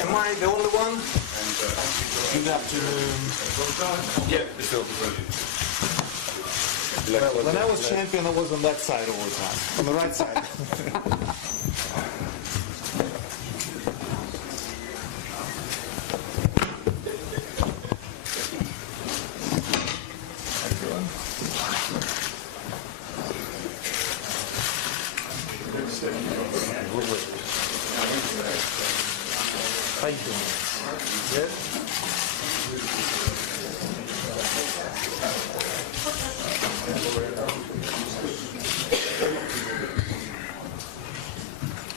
Am I the only one? Good afternoon. Yeah, the field is ready. Well, when I was champion, I was on that side all the time. On the right side. How you doing? Good?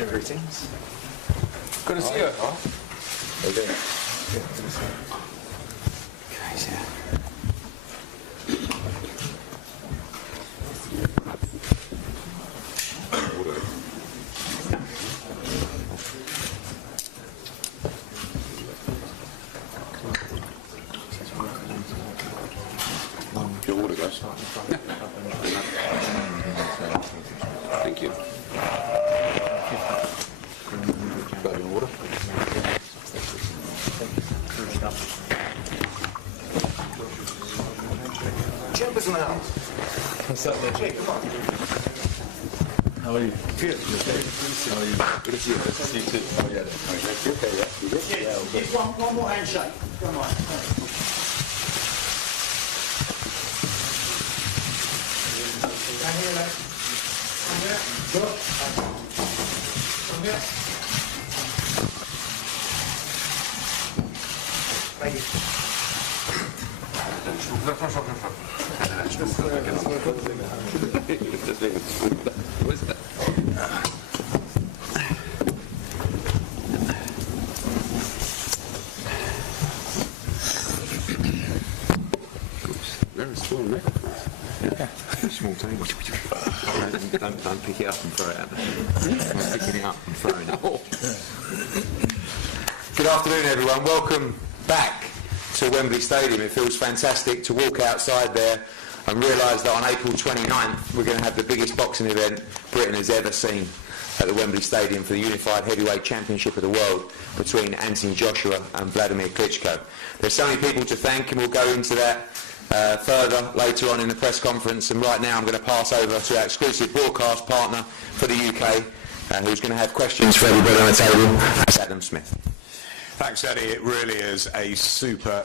Greetings. Good to see you. Okay. Guys, yeah. Your water, guys. Thank you. Got your water? Champions in the house. What's up, Mitch? Hey, come on. How are you? Good. How are you? Good to see you. Good to see you too. Oh, yeah. Okay, yeah. You good? Yeah, just one more handshake. Come on. Down here, mate. Come here. Good. Come here. Thank you. Deswegen. What is that? Very small microphone. Yeah. Small table. Don't pick it up and throw it at them. I'm picking it up and throwing it. Good afternoon, everyone. Welcome back to Wembley Stadium. It feels fantastic to walk outside there and realise that on April 29th we're going to have the biggest boxing event Britain has ever seen at the Wembley Stadium for the Unified Heavyweight Championship of the World between Anthony Joshua and Wladimir Klitschko. There's so many people to thank, and we'll go into that further later on in the press conference. And right now I'm going to pass over to our exclusive broadcast partner for the UK, who's going to have questions for everybody on the table. That's Adam Smith. Thanks, Eddie. It really is a super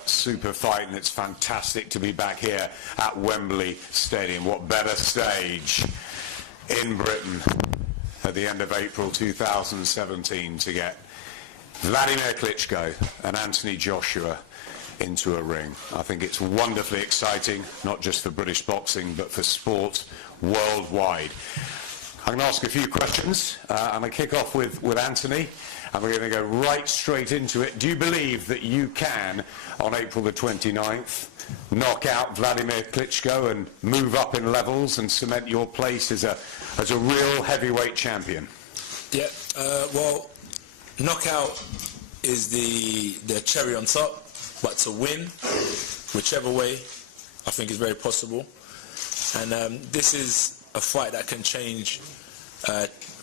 fight, and it's fantastic to be back here at Wembley Stadium. What better stage in Britain at the end of April 2017 to get Wladimir Klitschko and Anthony Joshua into a ring. I think it's wonderfully exciting, not just for British boxing, but for sport worldwide. I'm going to ask a few questions. I'm going to kick off with Anthony, and we're going to go right straight into it. Do you believe that you can, on April the 29th, knock out Wladimir Klitschko and move up in levels and cement your place as a real heavyweight champion? Yeah, well, knockout is the cherry on top, but to win, whichever way, I think is very possible. And this is a fight that can change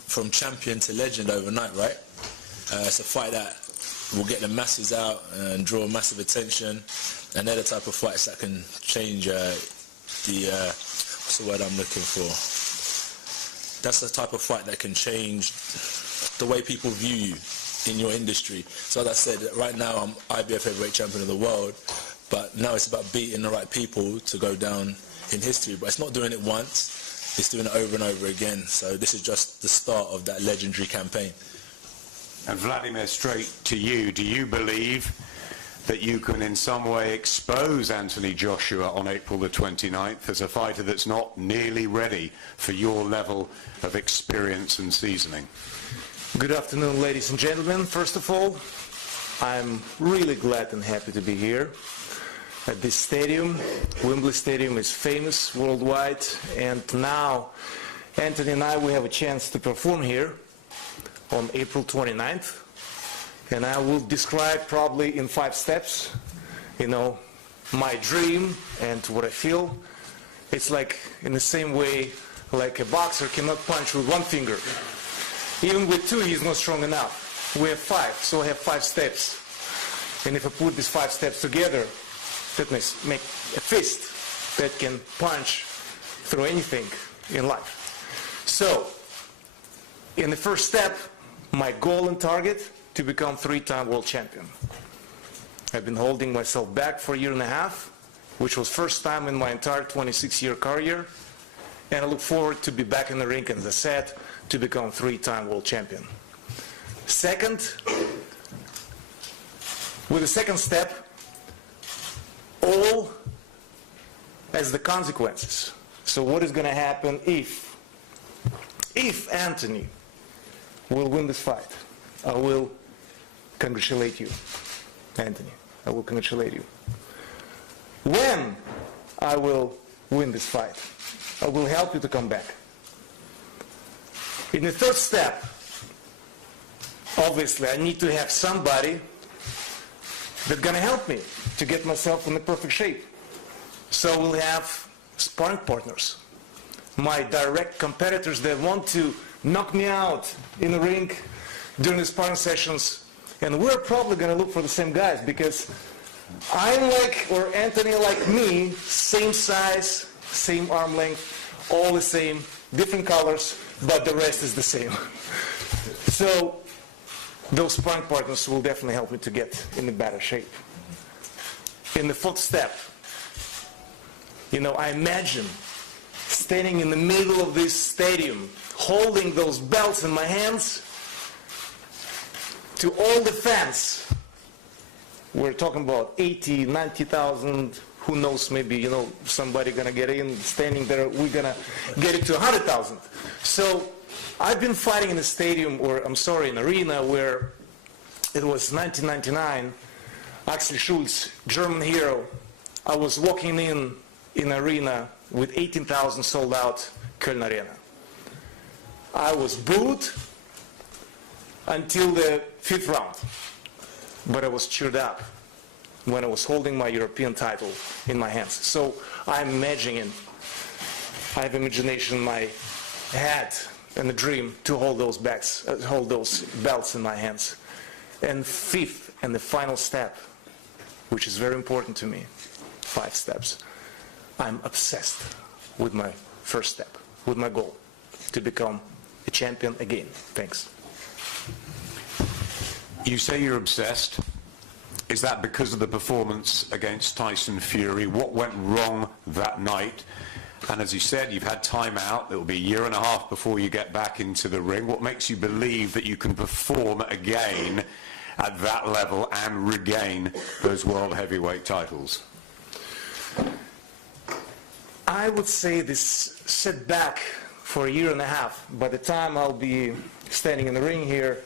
from champion to legend overnight, right? It's a fight that will get the masses out and draw massive attention, and they're the type of fights that can change what's the word I'm looking for? That's the type of fight that can change the way people view you in your industry. So as I said, right now I'm IBF heavyweight champion of the world, but now it's about beating the right people to go down in history. But it's not doing it once, it's doing it over and over again. So this is just the start of that legendary campaign. And Wladimir, straight to you, do you believe that you can in some way expose Anthony Joshua on April the 29th as a fighter that's not nearly ready for your level of experience and seasoning? Good afternoon, ladies and gentlemen. First of all, I'm really glad and happy to be here at this stadium. Wembley Stadium is famous worldwide, and now Anthony and I, we have a chance to perform here on April 29th, and I will describe probably in 5 steps, my dream and what I feel. It's like in the same way like a boxer cannot punch with 1 finger. Even with 2 he's not strong enough. We have 5, so I have 5 steps. And if I put these 5 steps together, that makes a fist that can punch through anything in life. So, in the first step, my goal and target, to become 3-time world champion. I've been holding myself back for a year and a half, which was first time in my entire 26-year career, and I look forward to be back in the ring, as I said, to become 3-time world champion. Second, with the second step, all as the consequences. So what is going to happen if Anthony will win this fight? I will congratulate you, Anthony. I will congratulate you. When I will win this fight, I will help you to come back. In the third step, obviously I need to have somebody that's going to help me to get myself in the perfect shape. So we'll have sparring partners, my direct competitors that want to knock me out in the ring during the sparring sessions, and we're probably going to look for the same guys, because I'm like, or Anthony like me, same size, same arm length, all the same, different colors, but the rest is the same. So those sparring partners will definitely help me to get in a better shape. In the fourth step, I imagine standing in the middle of this stadium, holding those belts in my hands, to all the fans. We're talking about 80, 90,000, who knows, maybe, somebody gonna get in, standing there, we're gonna get it to 100,000. So I've been fighting in a stadium, or I'm sorry, an arena where it was 1999, Axel Schulz, German hero. I was walking in arena with 18,000 sold out Köln Arena. I was booed until the 5th round, but I was cheered up when I was holding my European title in my hands. So I'm imagining, I have imagination in my head and a dream to hold those belts in my hands. And 5th and the final step, which is very important to me, 5 steps. I'm obsessed with my first step, with my goal, to become a champion again. Thanks. You say you're obsessed. Is that because of the performance against Tyson Fury? What went wrong that night? And as you said, you've had time out. It will be a year and a half before you get back into the ring. What makes you believe that you can perform again at that level and regain those world heavyweight titles? I would say this setback for a year and a half. By the time I'll be standing in the ring here,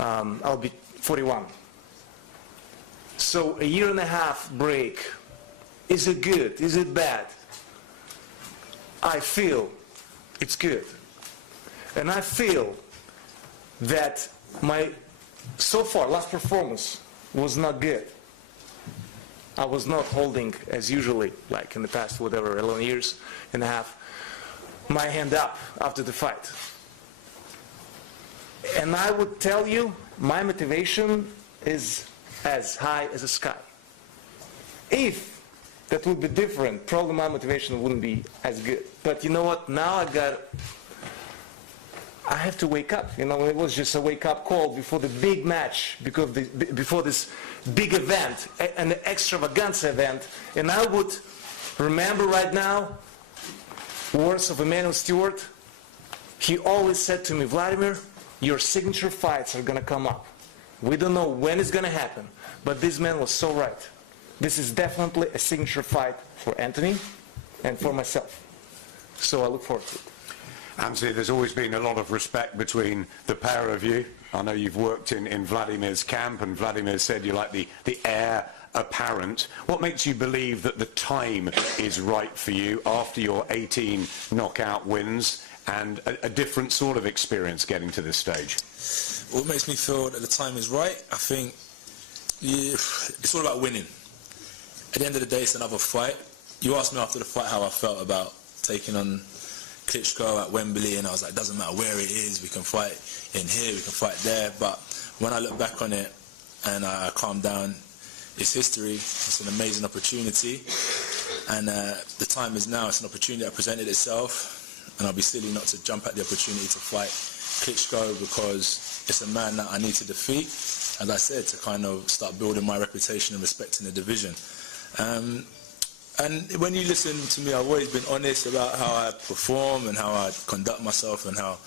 I'll be 41. So a year and a half break, is it good? Is it bad? I feel it's good. And I feel that my, so far, last performance was not good. I was not holding, as usually, like in the past, whatever, 11 years and a half, my hand up after the fight. And I would tell you, my motivation is as high as the sky. If that would be different, probably my motivation wouldn't be as good. But you know what? Now I have to wake up. You know, it was just a wake-up call before the big match, before this big event, an extravaganza event. And I would remember right now words of Emmanuel Stewart. He always said to me, Vladimir, your signature fights are going to come up. We don't know when it's going to happen, but this man was so right. This is definitely a signature fight for Anthony and for myself. So I look forward to it. Anthony, there's always been a lot of respect between the pair of you. I know you've worked in Vladimir's camp, and Vladimir said you're like the heir apparent. What makes you believe that the time is right for you after your 18 knockout wins and a different sort of experience getting to this stage? What makes me feel that the time is right, I think, it's all about winning. At the end of the day, it's another fight. You asked me after the fight how I felt about taking on Klitschko at Wembley, and I was like, it doesn't matter where it is, we can fight in here, we can fight there. But when I look back on it and I calm down, it's history. It's an amazing opportunity, and the time is now. It's an opportunity that presented itself, and I'll be silly not to jump at the opportunity to fight Klitschko, because it's a man that I need to defeat, as I said, to kind of start building my reputation and respect in the division. And when you listen to me, I've always been honest about how I perform and how I conduct myself and how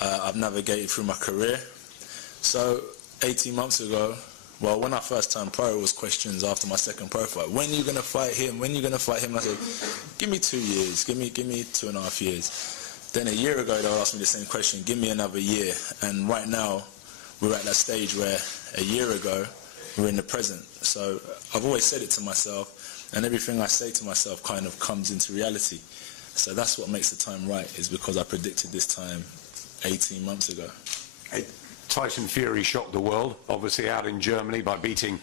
I've navigated through my career. So 18 months ago, well, when I first turned pro, it was questions after my second pro fight. When are you going to fight him? When are you going to fight him? And I said, give me 2 years. Give me 2.5 years. Then a year ago, they'll ask me the same question. Give me another year. And right now, we're at that stage where a year ago, we're in the present. So I've always said it to myself, and everything I say to myself kind of comes into reality. So that's what makes the time right, is because I predicted this time 18 months ago. Tyson Fury shocked the world, obviously out in Germany by beating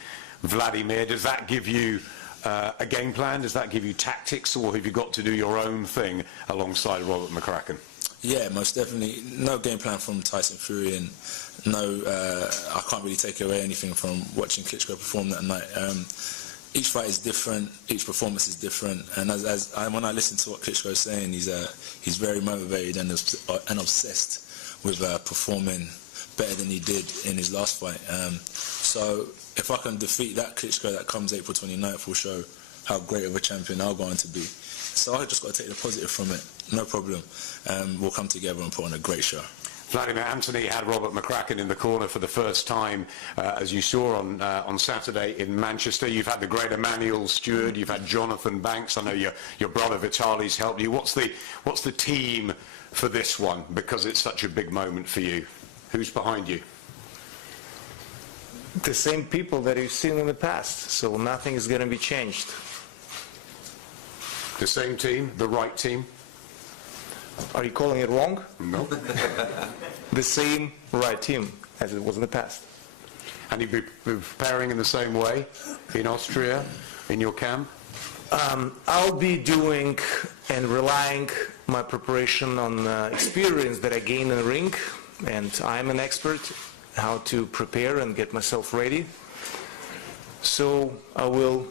Wladimir. Does that give you a game plan? Does that give you tactics, or have you got to do your own thing alongside Robert McCracken? Yeah, most definitely. No game plan from Tyson Fury, and no, I can't really take away anything from watching Klitschko perform that night. Each fight is different, each performance is different, and when I listen to what Klitschko is saying, he's very motivated and obsessed with performing better than he did in his last fight. So if I can defeat that Klitschko that comes April 29th, will show how great of a champion I'm going to be. So I just got to take the positive from it, no problem. We'll come together and put on a great show. Vladimir, Anthony had Robert McCracken in the corner for the first time, as you saw on Saturday in Manchester. You've had the great Emmanuel Stewart, you've had Jonathan Banks. I know your brother Vitali's helped you. What's the team for this one, because it's such a big moment for you? Who's behind you? The same people that you've seen in the past, so nothing is going to be changed. The same team, the right team? Are you calling it wrong? No. The same right team as it was in the past. And you'll be preparing in the same way in Austria, in your camp? I'll be doing and relying my preparation on experience that I gained in the ring, and I'm an expert how to prepare and get myself ready. So I will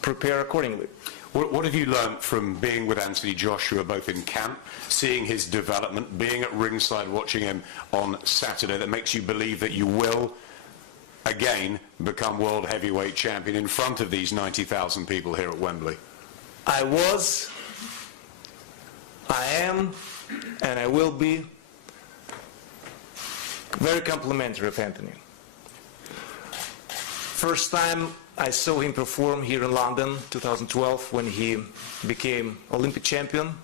prepare accordingly. What have you learnt from being with Anthony Joshua, both in camp, seeing his development, being at ringside watching him on Saturday, that makes you believe that you will, again, become world heavyweight champion in front of these 90,000 people here at Wembley? I was, I am, and I will be very complimentary of Anthony. First time I saw him perform here in London, 2012, when he became Olympic champion.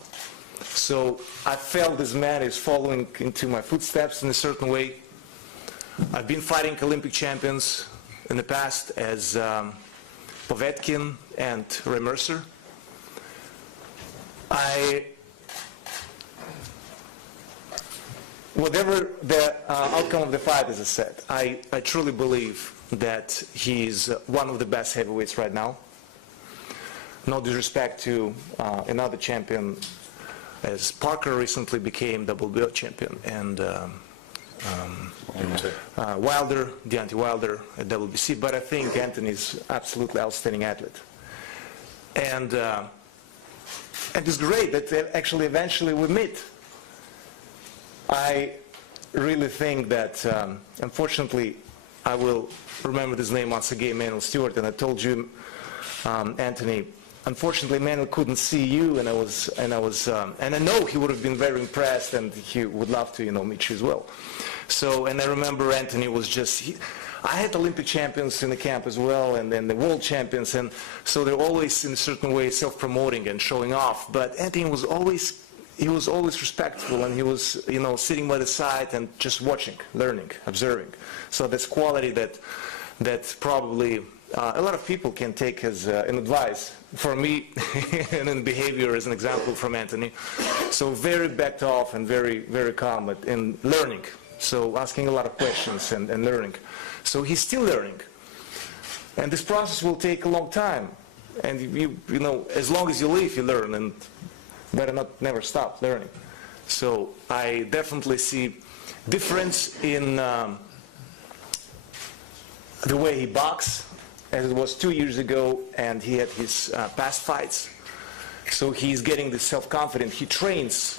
So I felt this man is following into my footsteps in a certain way. I've been fighting Olympic champions in the past as Povetkin and Ray Mercer. Whatever the outcome of the fight, as I said, I truly believe that he's one of the best heavyweights right now. No disrespect to another champion, as Parker recently became WBO champion, and Wilder, Deontay Wilder at WBC, but I think Anthony's absolutely outstanding athlete. And it's great that actually eventually we meet. I really think that, unfortunately, I will remember this name once again, Manuel Stewart, and I told you, Anthony, unfortunately, Manuel couldn't see you, and I know he would have been very impressed, and he would love to, meet you as well. So, and I remember Anthony was just, I had Olympic champions in the camp as well, and then the world champions, and so they're always in a certain way self-promoting and showing off. But Anthony was always, respectful, and he was, sitting by the side and just watching, learning, observing. So that's quality that probably a lot of people can take as an advice for me and in behavior as an example from Anthony. So very backed off and very, very calm in learning. So asking a lot of questions and learning. So he's still learning. And this process will take a long time. And as long as you live, you learn, and better never stop learning. So I definitely see difference in the way he boxes, as it was 2 years ago, and he had his past fights. So he's getting the self-confidence. He trains.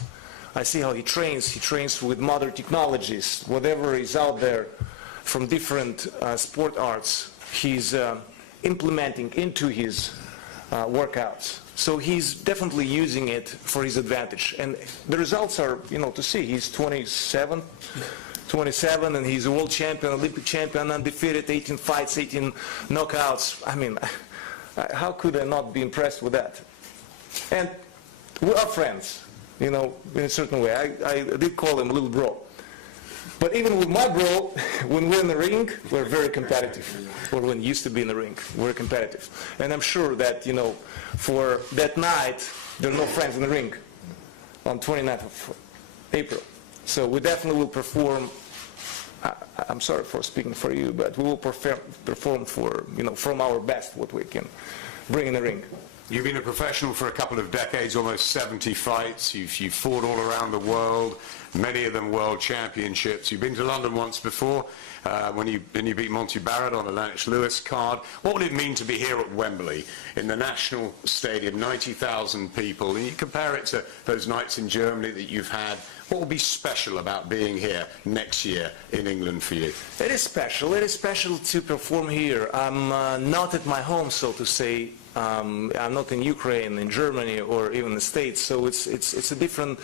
I see how he trains. He trains with modern technologies. Whatever is out there from different sport arts, he's implementing into his workouts. So he's definitely using it for his advantage. And the results are, to see. He's 27, and he's a world champion, Olympic champion, undefeated, 18 fights, 18 knockouts. I mean, how could I not be impressed with that? And we are friends, in a certain way. I did call him a little bro. But even with my bro, when we're in the ring, we're very competitive. Or when we used to be in the ring, we're competitive. And I'm sure that, for that night, there are no friends in the ring on 29th of April. So we definitely will perform. I'm sorry for speaking for you, but we will perform for, from our best what we can bring in the ring. You've been a professional for a couple of decades, almost 70 fights. You've fought all around the world, many of them world championships. You've been to London once before when you beat Monty Barrett on a Lennox Lewis card. What would it mean to be here at Wembley in the National Stadium, 90,000 people? And you compare it to those nights in Germany that you've had. What will be special about being here next year in England for you? It is special. It is special to perform here. I'm not at my home, so to say. I'm not in Ukraine, in Germany, or even the States, so it's a different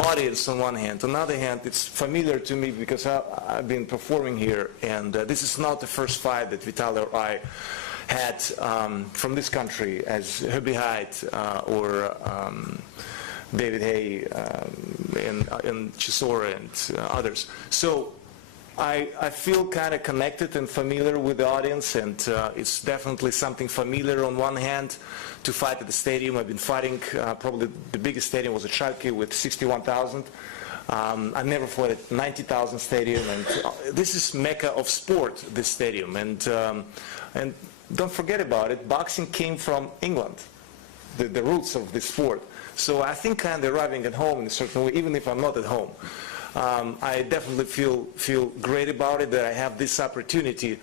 audience on one hand. On the other hand, it's familiar to me because I've been performing here, and this is not the first fight that Vitaly or I had from this country as Herbie Height or David Hay, and Chisora and others. So I feel kind of connected and familiar with the audience, and it's definitely something familiar on one hand to fight at the stadium. I've been fighting, probably the biggest stadium was at Schalke with 61,000. I never fought at 90,000 stadium, and this is mecca of sport, this stadium. And don't forget about it, boxing came from England, the roots of this sport. So I think kind of arriving at home in a certain way, even if I'm not at home. I definitely feel great about it, that I have this opportunity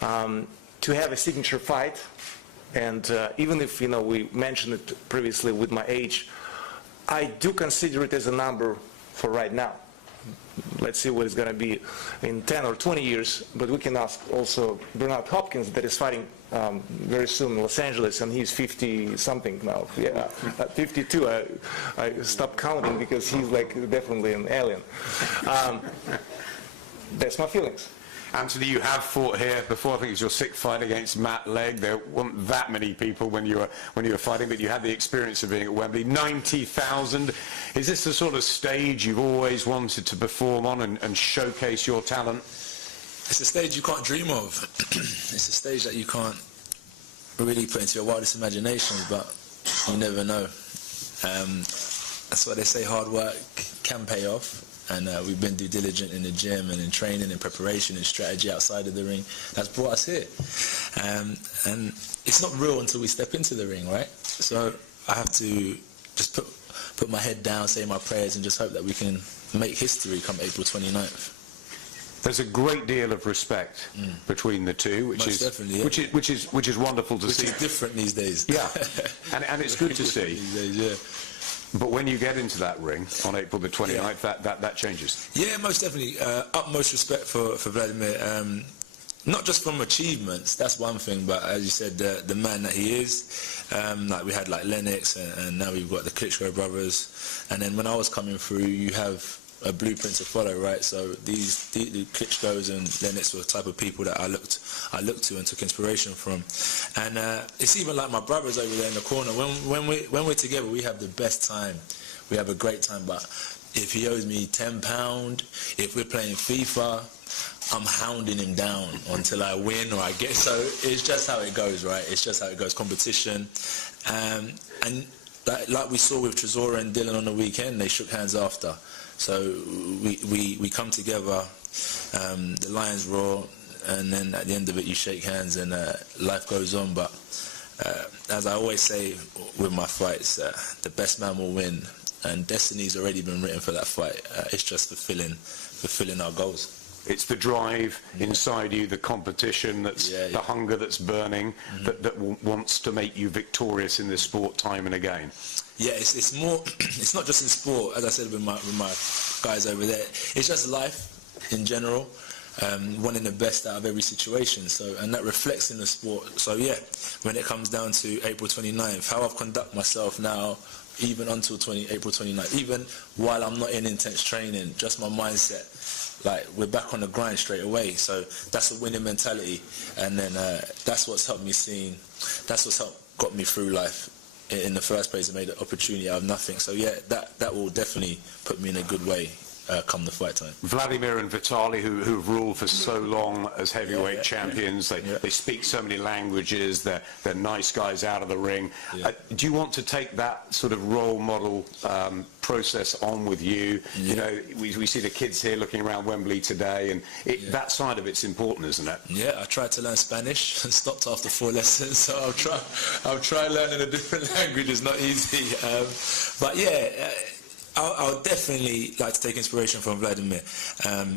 to have a signature fight. And even if, we mentioned it previously with my age, I do consider it as a number for right now. Let's see what it's going to be in 10 or 20 years, but we can ask also Bernard Hopkins, that is fighting very soon in Los Angeles, and he's 50-something now. Yeah, 52. I stopped counting because he's like definitely an alien. That's my feelings. Anthony, you have fought here before. I think it was your sixth fight against Matt Legg. There weren't that many people when you were fighting, but you had the experience of being at Wembley. 90,000. Is this the sort of stage you've always wanted to perform on and showcase your talent? It's a stage you can't dream of. It's a stage that you can't really put into your wildest imagination, but you never know. That's why they say hard work can pay off. And we've been due diligent in the gym and in training and preparation and strategy outside of the ring. That's brought us here. And it's not real until we step into the ring, right? So I have to just put my head down, say my prayers, and just hope that we can make history come April 29th. There's a great deal of respect between the two, which is wonderful to see. Which is different these days. Yeah, and it's good to see. These days, yeah. But when you get into that ring on April the 29th, that changes. Yeah, most definitely. Utmost respect for Wladimir. Not just from achievements, that's one thing, but as you said, the man that he is. Like we had like Lennox, and now we've got the Klitschko brothers. And then when I was coming through, you have a blueprint to follow, right? So the Klitschkos and Lennox were the type of people that I looked to and took inspiration from. And it's even like my brothers over there in the corner. When we're together, we have the best time. We have a great time. But if he owes me £10, if we're playing FIFA, I'm hounding him down until I win or I get. So it's just how it goes, right? It's just how it goes. Competition, and like we saw with Chisora and Dylan on the weekend, they shook hands after. So we come together, the lions roar, and then at the end of it you shake hands and life goes on. But as I always say with my fights, the best man will win, and destiny's already been written for that fight. It's just fulfilling our goals. It's the drive inside you, the competition, the hunger that's burning, that wants to make you victorious in this sport time and again. Yeah, it's more. It's not just in sport, as I said with my guys over there. It's just life in general, wanting the best out of every situation. So, and that reflects in the sport. So yeah, when it comes down to April 29th, how I've conducted myself now, even until April 29th, even while I'm not in intense training, just my mindset. Like, we're back on the grind straight away. So that's a winning mentality, and then that's what's helped me that's what's got me through life. In the first place, it made an opportunity out of nothing. So yeah, that will definitely put me in a good way come the fight time. Vladimir and Vitaly, who've ruled for so long as heavyweight champions, they speak so many languages, they're nice guys out of the ring. Do you want to take that sort of role model process on with you? You know, we see the kids here looking around Wembley today, and that side of it's important, isn't it? Yeah, I tried to learn Spanish and stopped after 4 lessons, so I'll try learning a different language. It's not easy, but yeah. I'll definitely like to take inspiration from Wladimir,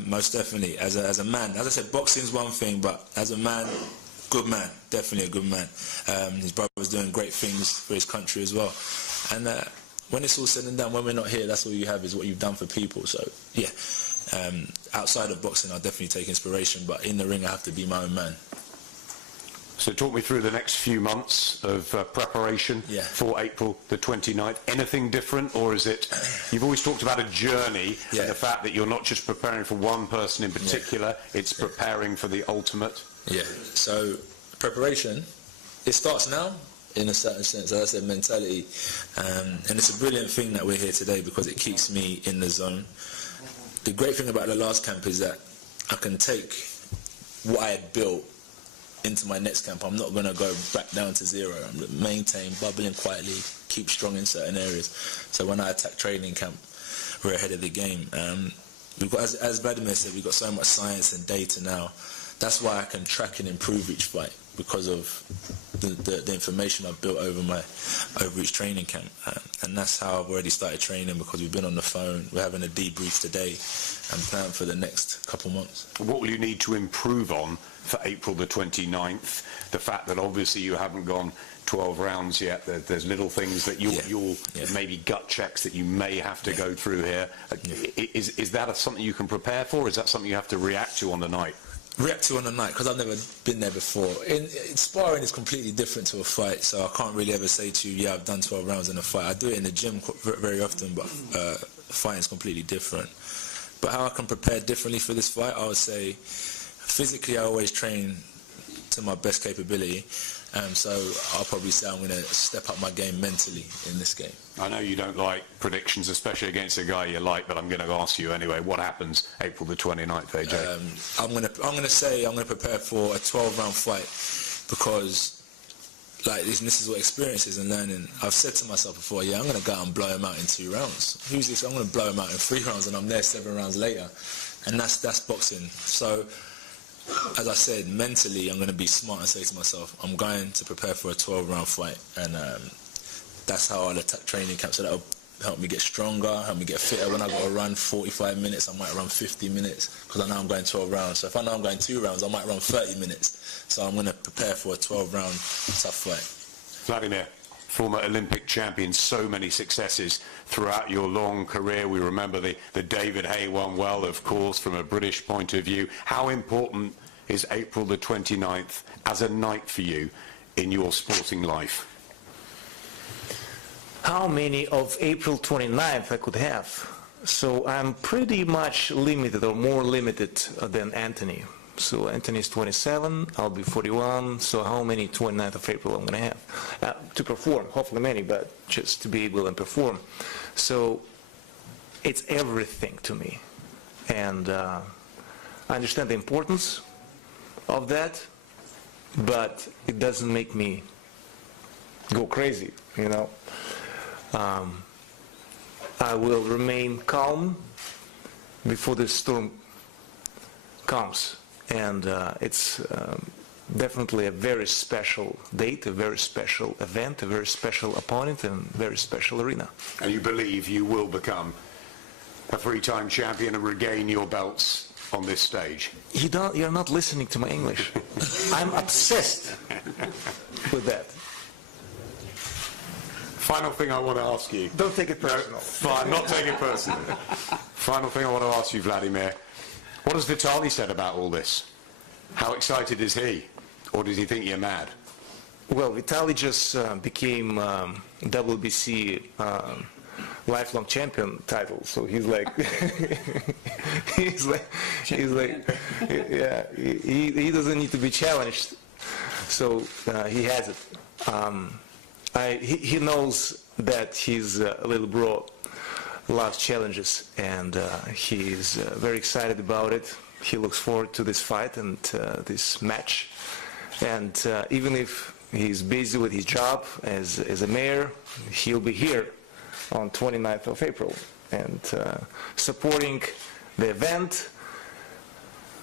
most definitely, as a man. As I said, boxing's one thing, but as a man, good man, definitely a good man. His brother's doing great things for his country as well. And when it's all said and done, when we're not here, that's all you have is what you've done for people. So, yeah, outside of boxing, I'll definitely take inspiration, but in the ring, I have to be my own man. So talk me through the next few months of preparation for April the 29th. Anything different, or is it, you've always talked about a journey and the fact that you're not just preparing for one person in particular, it's preparing for the ultimate? Yeah, so preparation, it starts now in a certain sense. As I said, mentality. And it's a brilliant thing that we're here today because it keeps me in the zone. The great thing about the last camp is that I can take what I had built into my next camp. I'm not going to go back down to zero. I'm going to maintain, bubbling quietly, keep strong in certain areas. So when I attack training camp, we're ahead of the game. We've got, as Wladimir said, we've got so much science and data now. That's why I can track and improve each fight, because of the information I've built over each training camp. And that's how I've already started training, because we've been on the phone, we're having a debrief today and plan for the next couple months. What will you need to improve on for April the 29th? The fact that obviously you haven't gone 12 rounds yet, there's little things that you'll maybe gut checks that you may have to go through here. Is that something you can prepare for? Is that something you have to react to on the night? React to on the night, because I've never been there before. Sparring is completely different to a fight, so I can't really ever say to you, yeah, I've done 12 rounds in a fight. I do it in the gym very often, but fighting is completely different. But how I can prepare differently for this fight, I would say physically I always train to my best capability. So I'll probably say I'm going to step up my game mentally in this game. I know you don't like predictions, especially against a guy you like, but I'm going to ask you anyway. What happens April the 29th, AJ? I'm going to say I'm going to prepare for a 12-round fight, because like this is what experience is and learning. I've said to myself before, yeah, I'm going to go out and blow him out in 2 rounds. Who's this? I'm going to blow him out in 3 rounds, and I'm there 7 rounds later, and that's boxing. So, as I said, mentally, I'm going to be smart and say to myself, I'm going to prepare for a 12-round fight, and that's how I'll attack training camp. So that'll help me get stronger, help me get fitter. When I got to run 45 minutes, I might run 50 minutes, because I know I'm going 12 rounds. So if I know I'm going 2 rounds, I might run 30 minutes. So I'm going to prepare for a 12-round tough fight. Wladimir, former Olympic champion, so many successes throughout your long career. We remember the David Hay one well, of course, from a British point of view. How important is April the 29th as a night for you in your sporting life? How many of April 29th I could have? So I'm pretty much limited, or more limited than Anthony. So Anthony's 27, I'll be 41, so how many 29th of April I'm going to have? To perform, hopefully many, but just to be able to perform. So it's everything to me. And I understand the importance of that, but it doesn't make me go crazy, you know. I will remain calm before the storm comes, and it's definitely a very special date, a very special event, a very special opponent, and a very special arena. And you believe you will become a 3-time champion and regain your belts on this stage? You're not listening to my English. I'm obsessed with that. Final thing I want to ask you. Don't take it personal. Fine, not take it personally. Final thing I want to ask you, Wladimir. What has Vitaly said about all this? How excited is he? Or does he think you're mad? Well, Vitaly just became WBC lifelong champion title, so he's like, yeah, he doesn't need to be challenged, so he has it. He knows that his little bro loves challenges, and he's very excited about it. He looks forward to this fight and this match, and even if he's busy with his job as a mayor, he'll be here on 29th of April and supporting the event,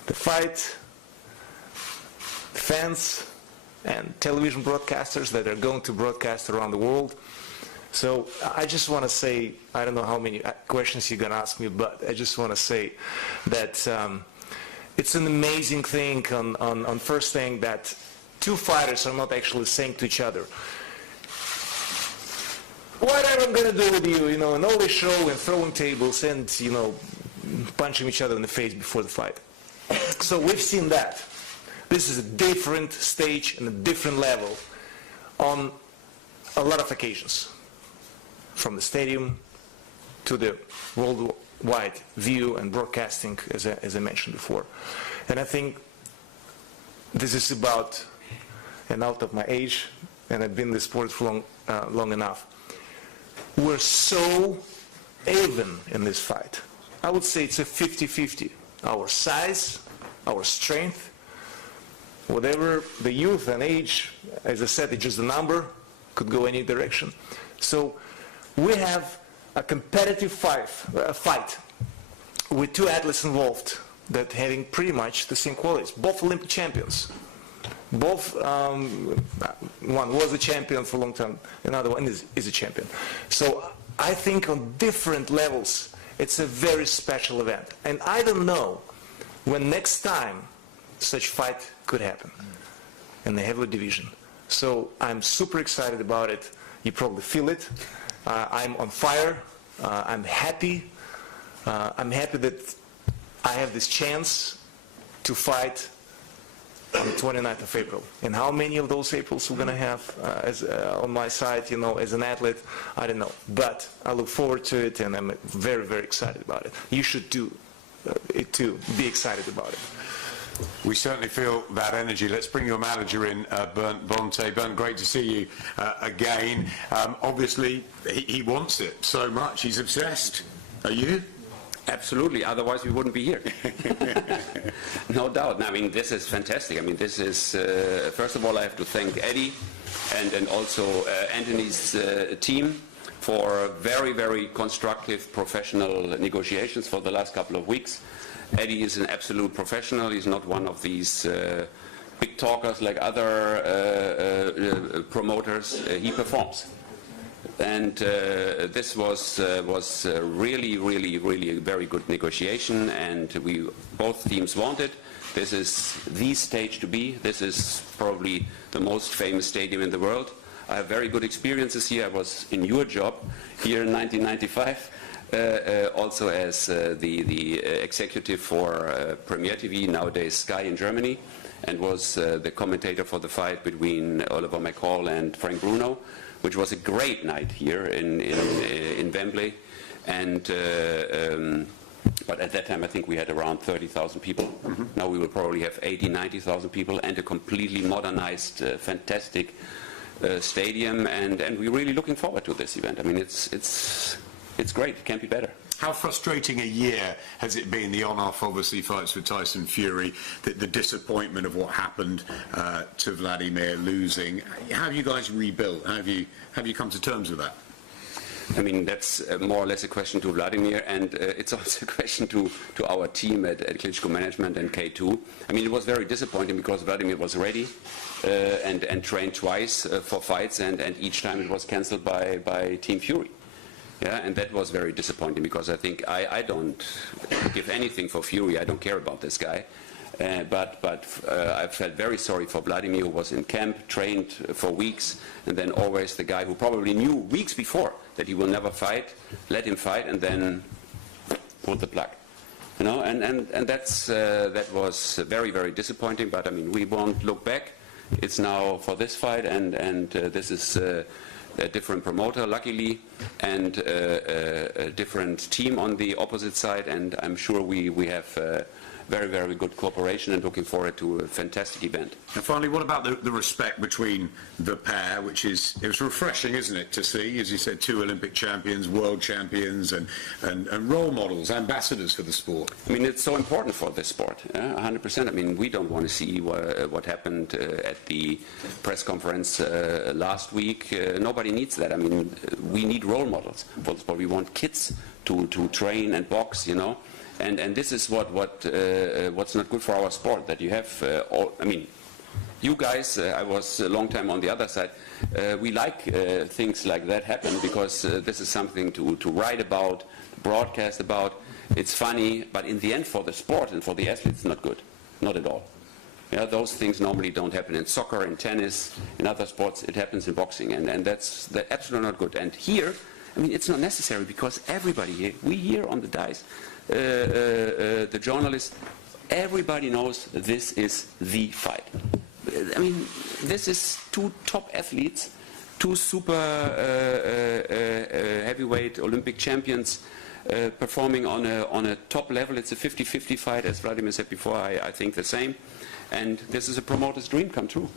the fight, the fans, and television broadcasters that are going to broadcast around the world. So I just want to say, I don't know how many questions you're going to ask me, but I just want to say that it's an amazing thing on first thing that 2 fighters are not actually saying to each other, what am I going to do with you, you know, and all this show and throwing tables and, you know, punching each other in the face before the fight. So we've seen that. This is a different stage and a different level on a lot of occasions, from the stadium to the worldwide view and broadcasting, as I mentioned before. And I think this is about, and out of my age, and I've been in the sport for long enough. We're so even in this fight. I would say it's a 50-50. Our size, our strength, whatever the youth and age, as I said, it's just a number, could go any direction. So we have a competitive fight with two athletes involved that having pretty much the same qualities, both Olympic champions. Both, one was a champion for a long time, another one is a champion. So I think on different levels, it's a very special event. And I don't know when next time such fight could happen in the heavyweight division. So I'm super excited about it. You probably feel it. I'm on fire. I'm happy. I'm happy that I have this chance to fight on the 29th of April. And how many of those Aprils we're going to have on my side, you know, as an athlete, I don't know. But I look forward to it, and I'm very, very excited about it. You should do it too. Be excited about it. We certainly feel that energy. Let's bring your manager in, Bernd Bonte. Bernd, great to see you again. Obviously, he wants it so much. He's obsessed. Are you? Absolutely, otherwise we wouldn't be here. No doubt. I mean, this is fantastic. I mean, this is, first of all, I have to thank Eddie and also Anthony's team for very, very constructive professional negotiations for the last couple of weeks. Eddie is an absolute professional. He's not one of these big talkers like other promoters. He performs. And this was really, really, really a very good negotiation, and both teams wanted. This is the stage to be. This is probably the most famous stadium in the world. I have very good experiences here. I was in your job here in 1995, also as the executive for Premier TV, nowadays Sky in Germany, and was the commentator for the fight between Oliver McCall and Frank Bruno, which was a great night here in Wembley. And but at that time I think we had around 30,000 people. Mm-hmm. Now we will probably have 80,000, 90,000 people, and a completely modernized, fantastic stadium. And we're really looking forward to this event. I mean, it's great. It can't be better. How frustrating a year has it been, the on-off, obviously, fights with Tyson Fury, the disappointment of what happened to Wladimir losing? How have you guys rebuilt? How have you come to terms with that? I mean, that's more or less a question to Wladimir, and it's also a question to our team at Klitschko Management and K2. I mean, it was very disappointing because Wladimir was ready and trained twice for fights, and each time it was cancelled by Team Fury. Yeah, and that was very disappointing because I think I don't give anything for Fury. I don't care about this guy. But I felt very sorry for Wladimir, who was in camp, trained for weeks, and then always the guy who probably knew weeks before that he will never fight, let him fight, and then pull the plug. You know, and that was very, very disappointing. But I mean, we won't look back. It's now for this fight, and this is a different promoter, luckily, and a different team on the opposite side, and I'm sure we have very, very good cooperation and looking forward to a fantastic event. And finally, what about the respect between the pair, it was refreshing, isn't it, to see, as you said, two Olympic champions, world champions, and role models, ambassadors for the sport? I mean, it's so important for this sport, 100%. I mean, we don't want to see what happened at the press conference last week. Nobody needs that. I mean, we need role models for the sport. We want kids to train and box, you know. And this is what's not good for our sport, that you have I mean, you guys, I was a long time on the other side, we like things like that happen because this is something to write about, broadcast about. It's funny, but in the end for the sport and for the athletes, it's not good. Not at all. Yeah, those things normally don't happen in soccer, in tennis, in other sports. It happens in boxing, and that's absolutely not good. And here, I mean, it's not necessary because everybody here, we here on the dice, the journalists, everybody knows this is the fight. I mean, this is two top athletes, two super heavyweight Olympic champions performing on a top level. It's a 50-50 fight, as Wladimir said before. I think the same. And this is a promoter's dream come true.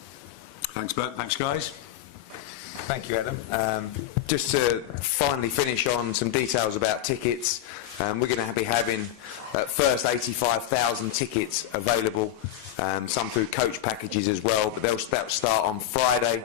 Thanks, Bert. Thanks, guys. Thank you, Adam. Just to finally finish on some details about tickets, we're going to be having at first 85,000 tickets available, some through coach packages as well, but they'll start on Friday,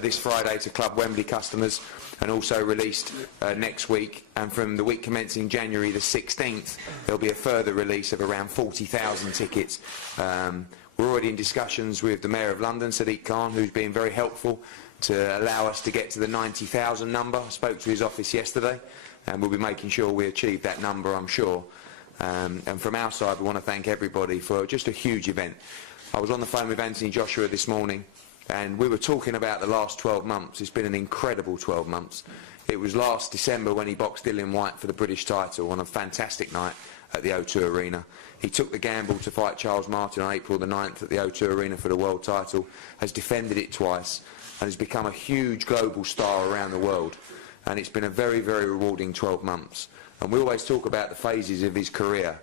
this Friday, to Club Wembley customers, and also released next week. And from the week commencing January the 16th, there'll be a further release of around 40,000 tickets. We're already in discussions with the Mayor of London, Sadiq Khan, who's been very helpful to allow us to get to the 90,000 number. I spoke to his office yesterday, and we'll be making sure we achieve that number, I'm sure. And from our side, we want to thank everybody for just a huge event. I was on the phone with Anthony Joshua this morning, and we were talking about the last 12 months. It's been an incredible 12 months. It was last December when he boxed Dillian Whyte for the British title on a fantastic night at the O2 Arena. He took the gamble to fight Charles Martin on April the 9th at the O2 Arena for the world title, has defended it twice, and has become a huge global star around the world. And it's been a very, very rewarding 12 months. And we always talk about the phases of his career.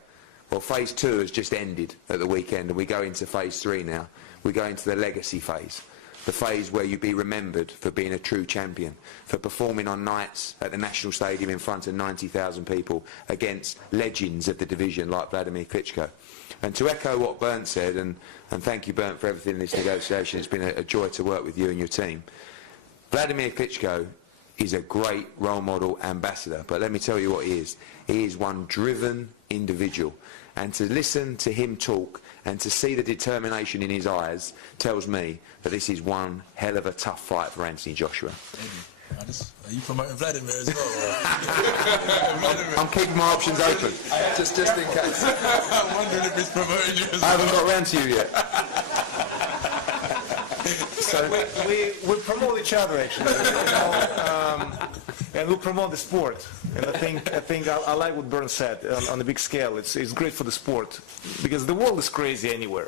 Well, phase 2 has just ended at the weekend, and we go into phase 3 now. We go into the legacy phase, the phase where you be remembered for being a true champion, for performing on nights at the National Stadium in front of 90,000 people against legends of the division like Wladimir Klitschko. And to echo what Bernd said, and thank you, Bernd, for everything in this negotiation. It's been a joy to work with you and your team. Wladimir Klitschko is a great role model ambassador, but let me tell you what he is. He is one driven individual, and to listen to him talk and to see the determination in his eyes tells me that this is one hell of a tough fight for Anthony Joshua. Are you promoting Vladimir as well? I'm keeping my options open. Just in case. I'm wondering if he's promoting you as I well. haven't got round to you yet. So we promote each other, actually, and we promote the sport. And I think I like what Bernd said on the big scale. It's great for the sport because the world is crazy anywhere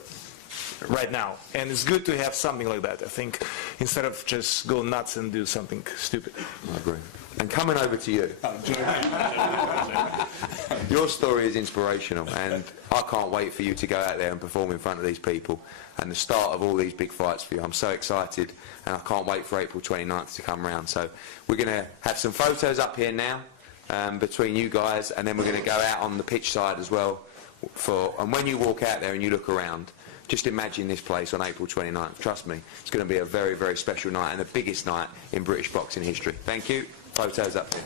right now, and it's good to have something like that. I think instead of just go nuts and do something stupid. I agree. And coming over to you, your story is inspirational, and I can't wait for you to go out there and perform in front of these people and the start of all these big fights for you. I'm so excited, and I can't wait for April 29th to come round. So we're going to have some photos up here now between you guys, and then we're going to go out on the pitch side as well. And when you walk out there and you look around, just imagine this place on April 29th. Trust me, it's going to be a very, very special night and the biggest night in British boxing history. Thank you. Photos up here.